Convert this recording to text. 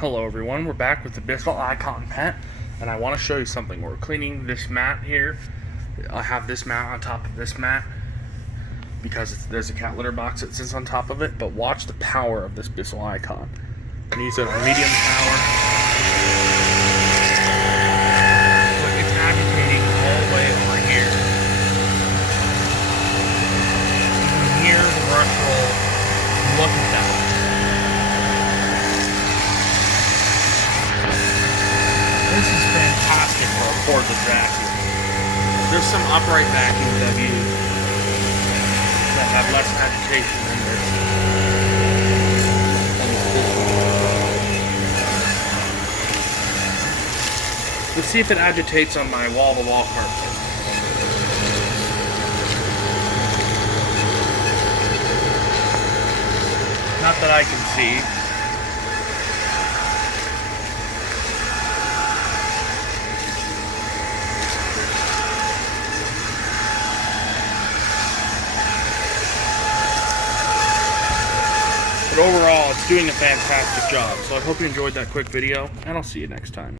Hello everyone, we're back with the Bissell ICON PET, and I want to show you something. We're cleaning this mat here. I have this mat on top of this mat because there's a cat litter box that sits on top of it, but watch the power of this Bissell ICON. I'm using a medium power. Look, it's agitating all the way over here. You can hear the brush roll. Look at that. This is fantastic for a cordless vacuum. There's some upright vacuums I've used that have less agitation than this. Let's see if it agitates on my wall-to-wall carpet. Not that I can see. But overall, it's doing a fantastic job. So I hope you enjoyed that quick video, and I'll see you next time.